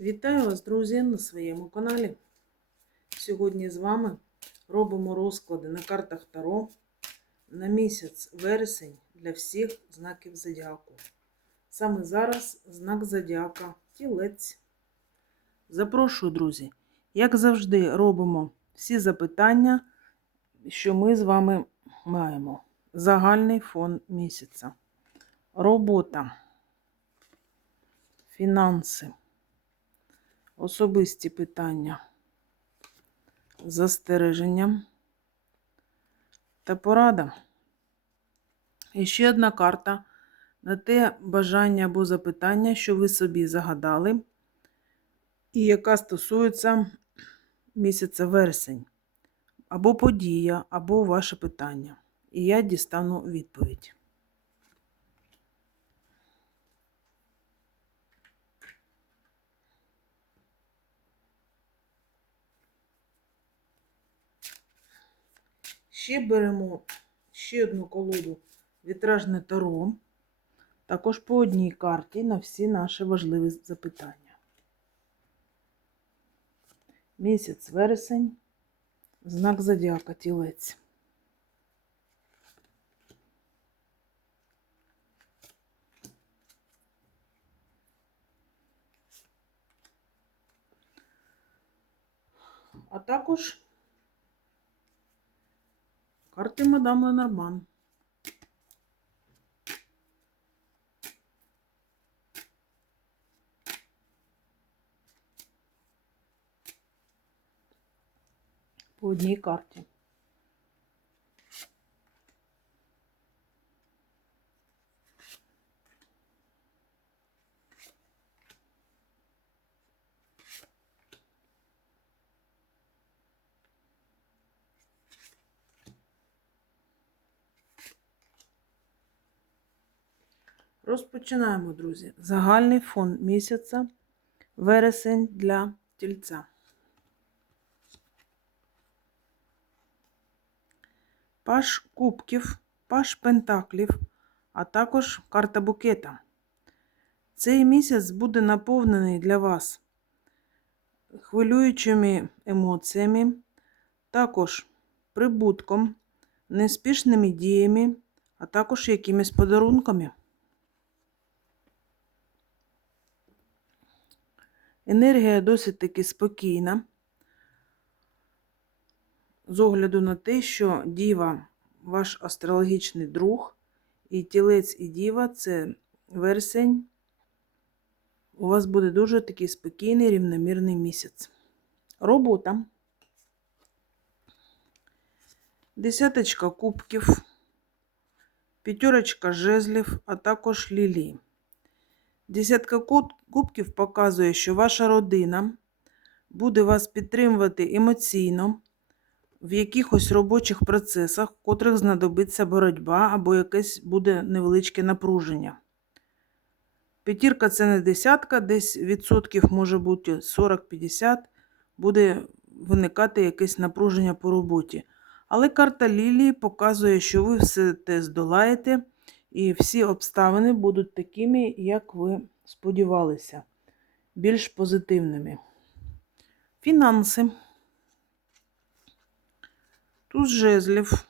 Вітаю вас, друзі, на своєму каналі. Сьогодні з вами робимо розклади на картах Таро на місяць вересень для всіх знаків зодіаку. Саме зараз знак зодіака тілець. Запрошую, друзі, як завжди, робимо всі запитання, що ми з вами маємо. Загальний фон місяця. Робота. Фінанси. Особисті питання. Застереження та порада. І ще одна карта на те бажання або запитання, що ви собі загадали, і яка стосується місяця вересень, або подія, або ваше питання. І я дістану відповідь. Ще беремо ще одну колоду вітражне таро, також по одній карті на всі наші важливі запитання. Місяць вересень, знак зодіака тілець. А також карти мадам Ленорман. По одній карті. Розпочинаємо, друзі. Загальний фон місяця вересень для тільця. Паш кубків, паш пентаклів, а також карта букета. Цей місяць буде наповнений для вас хвилюючими емоціями, також прибутком, неспішними діями, а також якимись подарунками. Енергія досить таки спокійна. З огляду на те, що діва ваш астрологічний друг, і тілець і діва це вересень. У вас буде дуже такий спокійний, рівномірний місяць. Робота. Десяточка кубків, п'ятерочка жезлів, а також лілії. Десятка кубків показує, що ваша родина буде вас підтримувати емоційно в якихось робочих процесах, в котрих знадобиться боротьба або якесь буде невеличке напруження. П'ятірка це не десятка, десь відсотків може бути 40-50, буде виникати якесь напруження по роботі. Але карта Лілії показує, що ви все те здолаєте. І всі обставини будуть такими, як ви сподівалися, більш позитивними. Фінанси. Тут жезлів,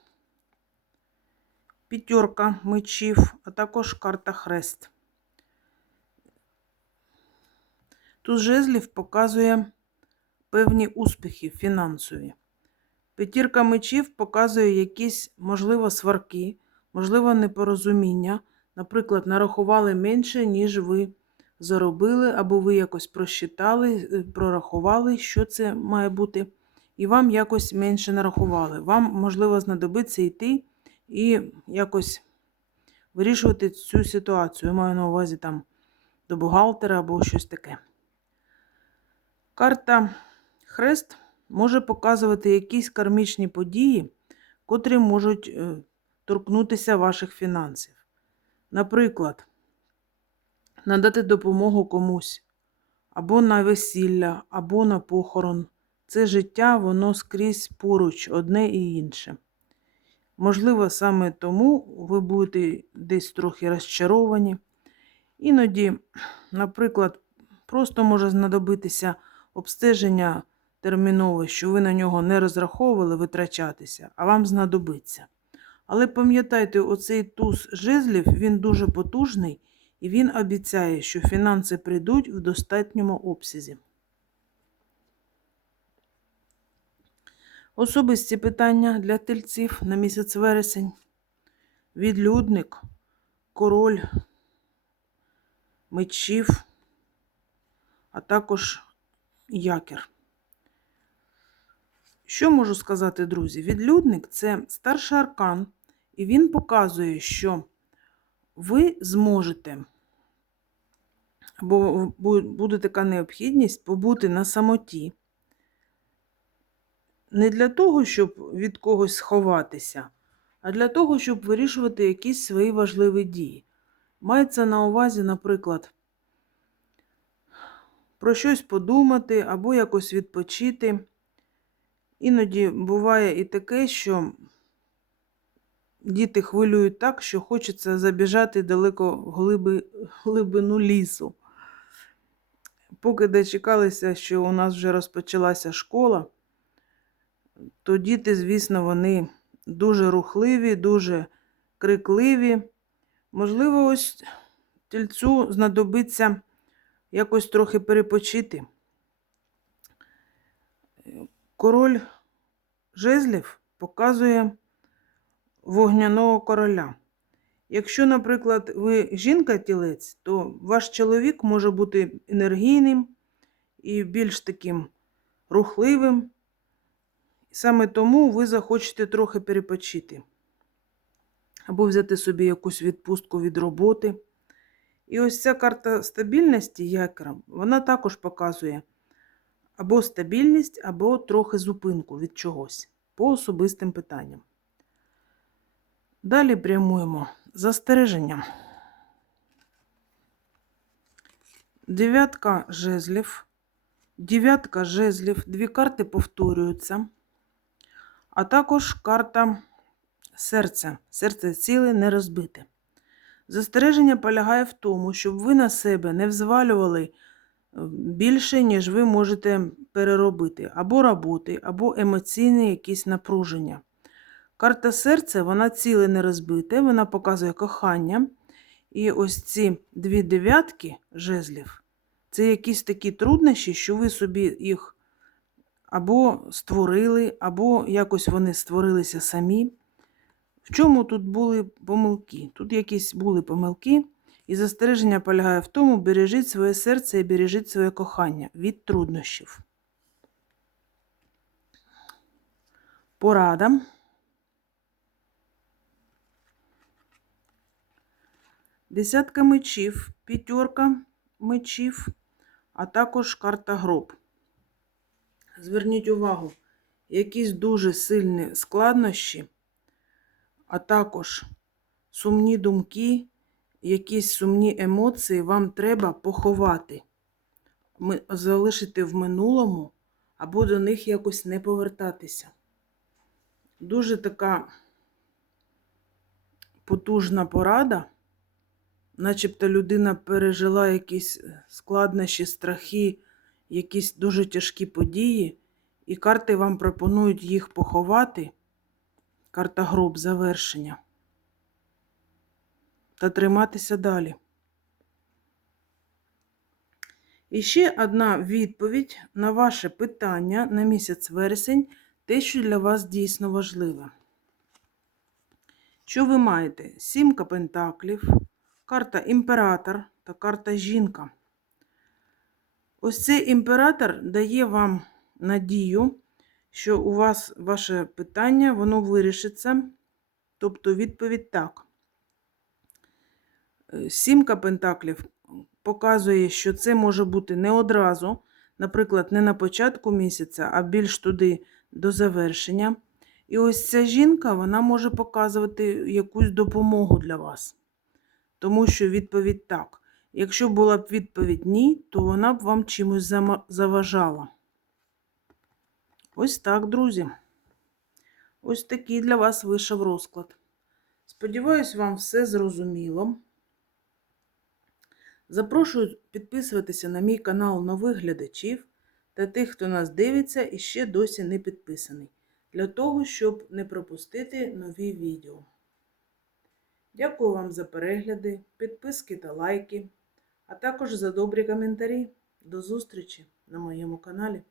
п'ятерка мечів, а також карта хрест. Тут жезлів показує певні успіхи фінансові. П'ятірка мечів показує якісь, можливо, сварки можливо, непорозуміння, наприклад, нарахували менше, ніж ви заробили, або ви якось просчитали, прорахували, що це має бути, і вам якось менше нарахували. Вам, можливо, знадобиться йти і якось вирішувати цю ситуацію. Я маю на увазі там до бухгалтера або щось таке. Карта Хрест може показувати якісь кармічні події, котрі можуть торкнутися ваших фінансів. Наприклад, надати допомогу комусь, або на весілля, або на похорон. Це життя, воно скрізь поруч, одне і інше. Можливо, саме тому ви будете десь трохи розчаровані. Іноді, наприклад, Просто може знадобитися обстеження термінове, що ви на нього не розраховували витрачатися, а вам знадобиться. Але пам'ятайте, оцей туз жезлів, він дуже потужний і він обіцяє, що фінанси прийдуть в достатньому обсязі. Особисті питання для тельців на місяць вересень. Відлюдник, король, мечів, а також якір. Що можу сказати, друзі? Відлюдник це старший аркан, і він показує, що ви зможете, або буде така необхідність побути на самоті. Не для того, щоб від когось сховатися, а для того, щоб вирішувати якісь свої важливі дії. Мається на увазі, наприклад, про щось подумати або якось відпочити. Іноді буває і таке, що діти хвилюють так, що хочеться забіжати далеко в глиби, глибину лісу. Поки дочекалися, що у нас вже розпочалася школа, то діти, звісно, вони дуже рухливі, дуже крикливі. Можливо, ось тільцю знадобиться якось трохи перепочити. Король жезлів показує вогняного короля. Якщо, наприклад, ви жінка-тілець, то ваш чоловік може бути енергійним і більш таким рухливим. Саме тому ви захочете трохи перепочити. Або взяти собі якусь відпустку від роботи. І ось ця карта стабільності якра, вона також показує або стабільність, або трохи зупинку від чогось по особистим питанням. Далі прямуємо застереження. Дев'ятка жезлів. Дев'ятка жезлів. Дві карти повторюються. А також карта серця. Серце ціле не розбите. Застереження полягає в тому, щоб ви на себе не взвалювали е, більше, ніж ви можете переробити, або роботи, або емоційне якісь напруження. Карта серця, вона ціле не розбите, вона показує кохання. І ось ці дві дев'ятки жезлів це якісь такі труднощі, що ви собі їх або створили, або якось вони створилися самі. В чому тут були помилки? Тут якісь були помилки, і застереження полягає в тому, бережіть своє серце і бережіть своє кохання від труднощів. Порада. Десятка мечів, п'ятерка мечів, а також карта гроб. Зверніть увагу, якісь дуже сильні складнощі, а також сумні думки, якісь сумні емоції вам треба поховати, залишити в минулому або до них якось не повертатися. Дуже така потужна порада, начебто людина пережила якісь складнощі, страхи, якісь дуже тяжкі події, і карти вам пропонують їх поховати. Карта гроб завершення. Та триматися далі. І ще одна відповідь на ваше питання на місяць вересень, те, що для вас дійсно важливе. Що ви маєте? Сімка пентаклів, карта імператор та карта жінка. Ось цей імператор дає вам надію, що у вас ваше питання, воно вирішиться. Тобто відповідь так. Сімка пентаклів показує, що це може бути не одразу, наприклад, не на початку місяця, а більш туди до завершення. І ось ця жінка вона може показувати якусь допомогу для вас. Тому що відповідь так. Якщо була б відповідь ні, то вона б вам чимось заважала. Ось так, друзі. Ось такий для вас вийшов розклад. Сподіваюсь, вам все зрозуміло. Запрошую підписуватися на мій канал нових глядачів та тих, хто нас дивиться і ще досі не підписаний, для того, щоб не пропустити нові відео. Дякую вам за перегляди, підписки та лайки, а також за добрі коментарі. До зустрічі на моєму каналі.